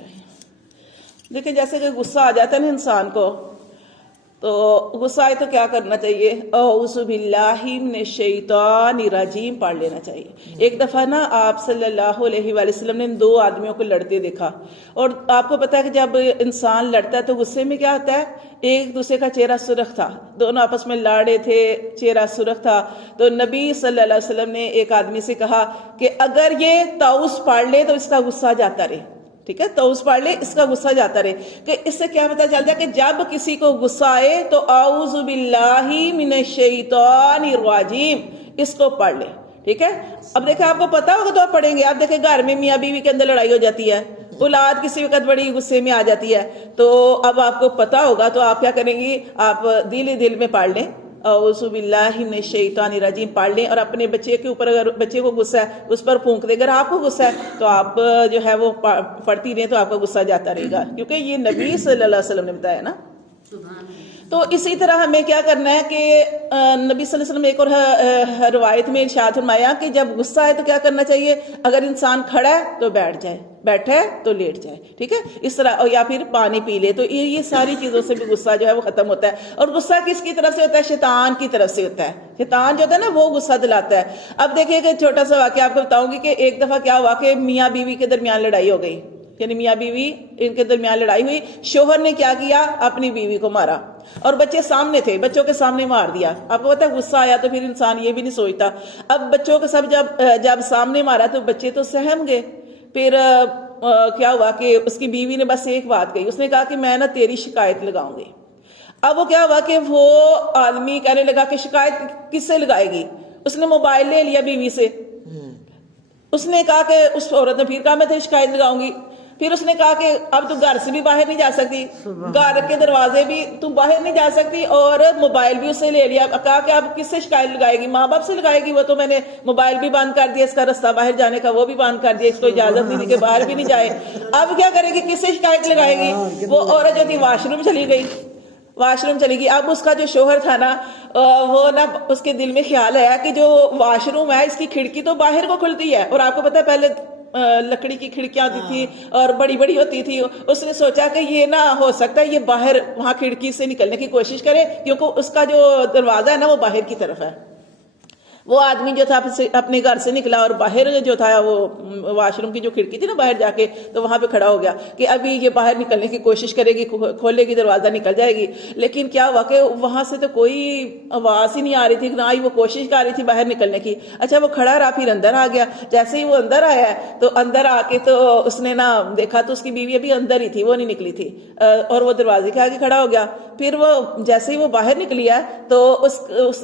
الرحیم۔ دیکھیں جیسے کہ غصہ آ جاتا ہے نا انسان کو، تو غصہ آئے تو کیا کرنا چاہیے؟ اعوذ باللہ من الشیطان الرجیم پڑھ لینا چاہیے۔ ایک دفعہ نا آپ صلی اللہ علیہ وآلہ وسلم نے ان دو آدمیوں کو لڑتے دیکھا، اور آپ کو پتا ہے کہ جب انسان لڑتا ہے تو غصے میں کیا ہوتا ہے؟ ایک دوسرے کا چہرہ سرخ تھا، دونوں آپس میں لڑ رہے تھے، چہرہ سرخ تھا۔ تو نبی صلی اللہ علیہ وسلم نے ایک آدمی سے کہا کہ اگر یہ طاؤس پڑھ لے تو اس کا غصہ جاتا رہے، ٹھیک ہے، طاؤس پڑھ لے اس کا غصہ جاتا رہے۔ کہ اس سے کیا پتہ چلتا ہے کہ جب کسی کو غصہ آئے تو اعوذ باللہ من الشیطان الرجیم اس کو پڑھ لے، ٹھیک ہے۔ اب دیکھیں آپ کو پتا ہوگا تو آپ پڑھیں گے۔ آپ دیکھیں گھر میں میاں بیوی کے اندر لڑائی ہو جاتی ہے، اولاد کسی وقت بڑی غصے میں آ جاتی ہے، تو اب آپ کو پتا ہوگا تو آپ کیا کریں گی؟ آپ دل میں پڑھ لیں اعوذ باللہ من الشیطان الرجیم پڑھ لیں، اور اپنے بچے کے اوپر اگر بچے کو غصہ ہے اس پر پھونک دیں۔ اگر آپ کو غصہ ہے تو آپ جو ہے وہ پڑھتی رہیں تو آپ کا غصہ جاتا رہے گا، کیونکہ یہ نبی صلی اللہ علیہ وسلم نے بتایا نا۔ تو اسی طرح ہمیں کیا کرنا ہے کہ نبی صلی اللہ علیہ وسلم نے ایک اور روایت میں ارشاد فرمایا کہ جب غصہ آئے تو کیا کرنا چاہیے؟ اگر انسان کھڑا ہے تو بیٹھ جائے، بیٹھا ہے تو لیٹ جائے، ٹھیک ہے، اس طرح، یا پھر پانی پی لے۔ تو یہ ساری چیزوں سے بھی غصہ جو ہے وہ ختم ہوتا ہے۔ اور غصہ کس کی طرف سے ہوتا ہے؟ شیطان کی طرف سے ہوتا ہے۔ شیطان جو ہوتا ہے نا وہ غصہ دلاتا ہے۔ اب دیکھیے کہ چھوٹا سا واقعہ آپ کو بتاؤں گی کہ ایک دفعہ کیا ہوا کہ میاں بیوی کے درمیان لڑائی ہو گئی، یعنی میاں بیوی ان کے درمیان لڑائی ہوئی۔ شوہر نے کیا کیا؟ اپنی بیوی کو مارا، اور بچے سامنے تھے، بچوں کے سامنے مار دیا۔ آپ کو پتا ہے غصہ آیا تو پھر انسان یہ بھی نہیں سوچتا۔ اب بچوں کے سب جب سامنے مارا تو بچے تو سہم گئے۔ پھر کیا ہوا کہ اس کی بیوی نے بس ایک بات کہی، اس نے کہا کہ میں نا تیری شکایت لگاؤں گی۔ اب وہ کیا ہوا کہ وہ آدمی کہنے لگا کہ شکایت کس سے لگائے گی؟ اس نے موبائل لے لیا بیوی سے۔ اس نے کہا کہ اس عورت نے پھر کہا میں تیری شکایت لگاؤں گی۔ پھر اس نے کہا کہ اب تو گھر سے بھی باہر نہیں جا سکتی، گھر کے دروازے بھی تو باہر نہیں جا سکتی، اور موبائل بھی اس سے لے لیا۔ کہا کہ اب کس سے شکایت لگائے گی؟ ماں باپ سے لگائے گی، وہ تو میں نے موبائل بھی بند کر دیا، اس کا رستہ باہر جانے کا وہ بھی بند کر دیا، اس کو اجازت نہیں دی کہ باہر بھی نہیں جائے۔ اب کیا کرے گی؟ کس سے شکایت لگائے گی؟ وہ عورت جو تھی واش روم چلی گئی، واش روم چلی گئی۔ اب اس کا جو شوہر تھا نا وہ نا اس کے دل میں خیال آیا کہ جو واش روم ہے اس کی کھڑکی تو باہر کو کھلتی ہے، اور آپ کو پتا ہے پہلے لکڑی کی کھڑکیاں آتی تھی اور بڑی بڑی ہوتی تھی۔ اس نے سوچا کہ یہ نہ ہو سکتا ہے یہ باہر وہاں کھڑکی سے نکلنے کی کوشش کرے، کیونکہ اس کا جو دروازہ ہے نا وہ باہر کی طرف ہے۔ وہ آدمی جو تھا اپنے گھر سے نکلا اور باہر جو تھا وہ واش روم کی جو کھڑکی تھی نا باہر جا کے، تو وہاں پہ کھڑا ہو گیا کہ ابھی یہ باہر نکلنے کی کوشش کرے گی، کھولے گی دروازہ نکل جائے گی۔ لیکن کیا ہوا کہ وہاں سے تو کوئی آواز ہی نہیں آ رہی تھی، نہ ہی وہ کوشش کر رہی تھی باہر نکلنے کی۔ اچھا وہ کھڑا رہا، پھر اندر آ گیا۔ جیسے ہی وہ اندر آیا تو اندر آ کے تو اس نے نا دیکھا تو اس کی بیوی ابھی اندر ہی تھی، وہ نہیں نکلی تھی، اور وہ دروازے کے آگے کھڑا ہو گیا۔ پھر وہ جیسے ہی وہ باہر نکلی ہے تو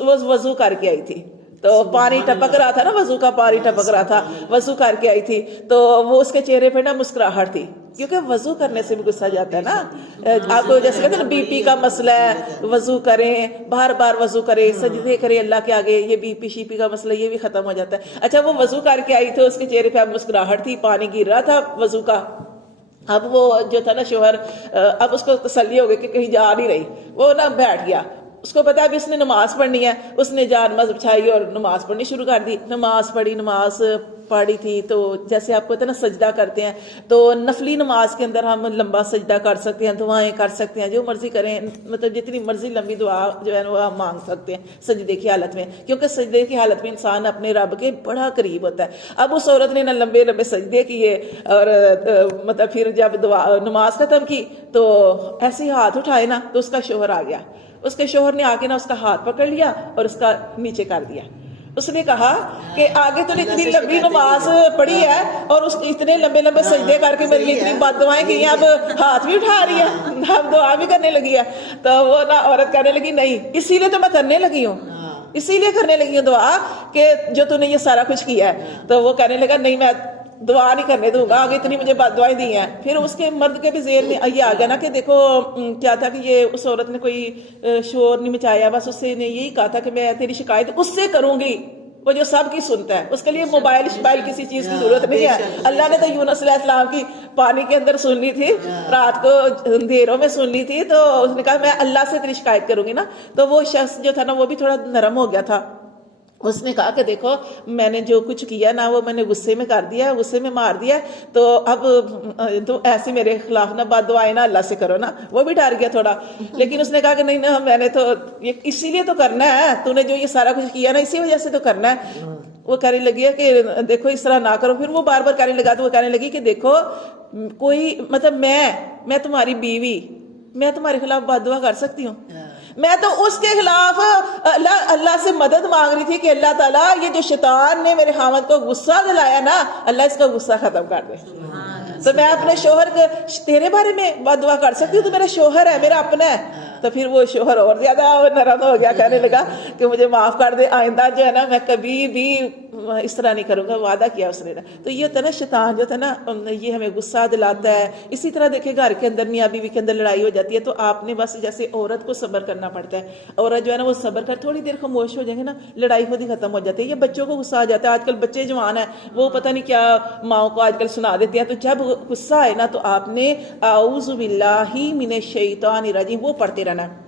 وہ وضو کر کے آئی تھی، تو پانی ٹپک رہا تھا نا، وضو کا پانی ٹپک رہا تھا، وضو کر کے آئی تھی، تو وہ اس کے چہرے پہ نا مسکراہٹ تھی، کیونکہ وضو کرنے سے بھی غصہ جاتا ہے نا۔ آپ کو جیسے کہتے ہیں نا بی پی کا مسئلہ ہے، وضو کریں، بار بار وضو کریں، سجدے کریں اللہ کے آگے، یہ بی پی شی پی کا مسئلہ یہ بھی ختم ہو جاتا ہے۔ اچھا وہ وضو کر کے آئی تھی، اس کے چہرے پہ اب مسکراہٹ تھی، پانی گر رہا تھا وضو کا۔ اب وہ جو تھا نا شوہر، اب اس کو تسلی ہو گئی کہ کہیں جا نہیں رہی، وہ نا بیٹھ گیا۔ اس کو پتا اب اس نے نماز پڑھنی ہے، اس نے جا نماز بچھائی اور نماز پڑھنی شروع کر دی۔ نماز پڑھی تھی تو جیسے آپ کو پتا نا سجدہ کرتے ہیں، تو نفلی نماز کے اندر ہم لمبا سجدہ کر سکتے ہیں، دعائیں کر سکتے ہیں، جو مرضی کریں، مطلب جتنی مرضی لمبی دعا جو ہے وہ ہم مانگ سکتے ہیں سجدے کی حالت میں، کیونکہ سجدے کی حالت میں انسان اپنے رب کے بڑا قریب ہوتا ہے۔ اب اس عورت نے نا لمبے لمبے سجدے کیے، اور مطلب پھر جب نماز ختم کی تو ایسے ہاتھ اٹھائے نا تو اس کا شوہر آ گیا۔ اس کے شوہر نے آ کے نا اس کا ہاتھ پکڑ لیا اور اس کا نیچے کر دیا۔ اس نے کہا کہ آگے تو اتنی لمبی نماز پڑھی ہے اور اس اتنے لمبے لمبے سجدے کر کے میری اتنی بد دعائیں کی ہیں، اب ہاتھ بھی اٹھا رہی ہے، اب دعا بھی کرنے لگی ہے۔ تو وہ نا عورت کہنے لگی نہیں، اسی لیے تو میں کرنے لگی ہوں، اسی لیے کرنے لگی ہوں دعا کہ جو تو نے یہ سارا کچھ کیا ہے۔ تو وہ کہنے لگا نہیں میں دعا نہیں کرنے دوں گا، آگے اتنی مجھے بد دعائیں دی ہیں۔ پھر اس کے مرد کے بھی ذہن میں یہ آ گیا نا کہ دیکھو کیا تھا کہ یہ اس عورت نے کوئی شور نہیں مچایا، بس اس نے یہی کہا تھا کہ میں تیری شکایت اس سے کروں گی، وہ جو سب کی سنتا ہے، اس کے لیے موبائل کسی چیز کی ضرورت نہیں ہے۔ اللہ نے تو یونس علیہ السلام کی پانی کے اندر سن لی تھی، رات کو اندھیروں میں سن لی تھی، تو اس نے کہا میں اللہ سے تیری شکایت کروں گی نا۔ تو وہ شخص جو تھا نا وہ بھی تھوڑا نرم ہو گیا تھا، اس نے کہا کہ دیکھو میں نے جو کچھ کیا نا وہ میں نے غصے میں کر دیا، غصے میں مار دیا، تو اب تو ایسے میرے خلاف نہ بد دعائیں نہ اللہ سے کرو نا۔ وہ بھی ڈر گیا تھوڑا، لیکن اس نے کہا کہ نہیں نا میں نے تو یہ اسی لیے تو کرنا ہے، تو نے جو یہ سارا کچھ کیا نا اسی وجہ سے تو کرنا ہے۔ وہ کہنے لگی ہے کہ دیکھو اس طرح نہ کرو۔ پھر وہ بار بار کہنے لگا تو وہ کہنے لگی کہ دیکھو کوئی مطلب میں تمہاری بیوی، میں تمہارے خلاف بد دعا کر سکتی ہوں؟ میں تو اس کے خلاف اللہ سے مدد مانگ رہی تھی کہ اللہ تعالیٰ یہ جو شیطان نے میرے خاوند کو غصہ دلایا نا، اللہ اس کا غصہ ختم کر دے۔ تو میں اپنے شوہر کو تیرے بارے میں بد دعا کر سکتی ہوں؟ تو میرا شوہر ہے، میرا اپنا ہے۔ تو پھر وہ شوہر اور زیادہ نرم ہو گیا، کہنے لگا کہ مجھے معاف کر دے، آئندہ جو ہے نا میں کبھی بھی اس طرح نہیں کروں گا، وعدہ کیا اس نے۔ تو یہ ہوتا ہے نا شیطان جو ہوتا ہے نا یہ ہمیں غصہ دلاتا ہے۔ اسی طرح دیکھیں گھر کے اندر میاں بیوی کے اندر لڑائی ہو جاتی ہے تو آپ نے بس جیسے عورت کو صبر کرنا پڑتا ہے، عورت جو ہے نا وہ صبر کر تھوڑی دیر خاموش ہو جائیں گے نا، لڑائی خود ہی ختم ہو جاتی ہے۔ یہ بچوں کو غصہ آ جاتا ہے، آج کل بچے جوان ہیں وہ پتہ نہیں کیا ماؤں کو آج کل سنا دیتے ہیں، تو جب غصہ آئے نا تو آپ نے اعوذ باللہ من الشیطان الرجیم وہ پڑھتے رہنا ہے،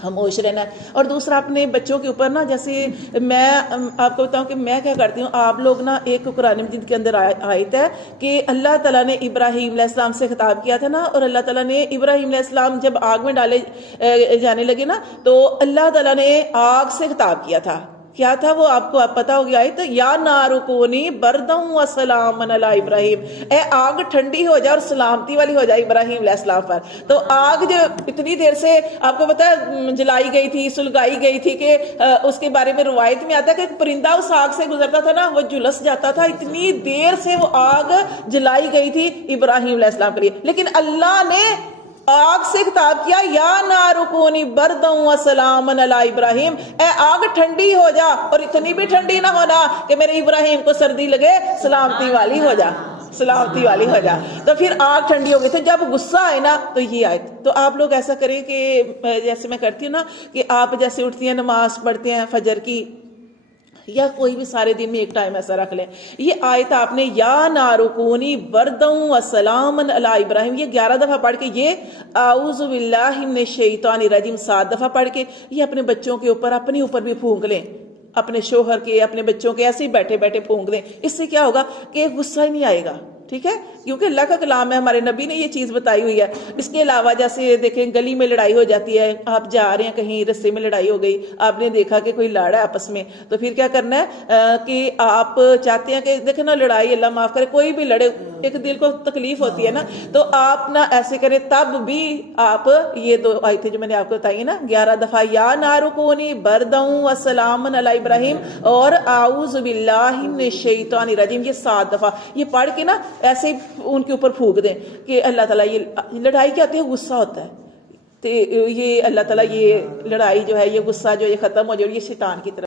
خاموش رہنا ہے۔ اور دوسرا اپنے بچوں کے اوپر نا، جیسے میں آپ کو بتاؤں کہ میں کیا کرتی ہوں، آپ لوگ نا ایک قرآن مجید کے اندر آیت ہے کہ اللہ تعالیٰ نے ابراہیم علیہ السلام سے خطاب کیا تھا نا، اور اللہ تعالیٰ نے ابراہیم علیہ السلام جب آگ میں ڈالے جانے لگے نا تو اللہ تعالیٰ نے آگ سے خطاب کیا تھا۔ کیا تھا وہ آپ کو پتا ہوگی آیت، یا نار کونی برداً و سلاما علی ابراہیم، اے آگ ٹھنڈی ہو جائے اور سلامتی والی ہو جائے ابراہیم علیہ السلام پر۔ تو آگ جو اتنی دیر سے آپ کو پتا ہے جلائی گئی تھی، سلگائی گئی تھی کہ اس کے بارے میں روایت میں آتا ہے کہ ایک پرندہ اس آگ سے گزرتا تھا نا وہ جھلس جاتا تھا، اتنی دیر سے وہ آگ جلائی گئی تھی ابراہیم علیہ السلام کے لیے۔ لیکن اللہ نے آگ سے خطاب کیا، یا نار کونی برداً و سلاما علی ابراہیم، اے آگ ٹھنڈی ہو جا، اور اتنی بھی ٹھنڈی نہ ہونا کہ میرے ابراہیم کو سردی لگے، سلامتی والی ہو جا، سلامتی والی ہو جا۔ تو پھر آگ ٹھنڈی ہو گئی۔ تو جب غصہ آئے نا تو یہ آیت، تو آپ لوگ ایسا کریں کہ جیسے میں کرتی ہوں نا کہ آپ جیسے اٹھتی ہیں نماز پڑھتے ہیں فجر کی یا کوئی بھی سارے دن میں ایک ٹائم ایسا رکھ لیں، یہ آیت آپ نے یا نارکونی برداً و سلاما علی ابراہیم یہ 11 دفعہ پڑھ کے، یہ اعوذ باللہ من الشیطان الرجیم 7 دفعہ پڑھ کے یہ اپنے بچوں کے اوپر اپنے اوپر بھی پھونک لیں، اپنے شوہر کے اپنے بچوں کے ایسے ہی بیٹھے بیٹھے پھونک دیں۔ اس سے کیا ہوگا کہ غصہ ہی نہیں آئے گا، ٹھیک ہے، کیونکہ اللہ کا کلام ہے، ہمارے نبی نے یہ چیز بتائی ہوئی ہے۔ اس کے علاوہ جیسے دیکھیں گلی میں لڑائی ہو جاتی ہے، آپ جا رہے ہیں کہیں رستے میں لڑائی ہو گئی، آپ نے دیکھا کہ کوئی لڑا ہے آپس میں، تو پھر کیا کرنا ہے کہ آپ چاہتے ہیں کہ دیکھیں نا لڑائی اللہ معاف کرے، کوئی بھی لڑے ایک دل کو تکلیف ہوتی ہے نا، تو آپ نہ ایسے کریں، تب بھی آپ یہ 2 آیتیں جو میں نے آپ کو بتائی نا 11 دفعہ یا نارکونی برداً و سلاما علی ابراہیم اور اعوذ باللہ من الشیطان الرجیم یہ 7 دفعہ یہ پڑھ کے نا ایسے ان کے اوپر پھونک دیں کہ اللہ تعالیٰ یہ لڑائی کیا ہوتی ہے، غصہ ہوتا ہے، تو یہ اللہ تعالیٰ یہ لڑائی جو ہے یہ غصہ جو یہ ختم ہو جائے، اور یہ شیطان کی طرف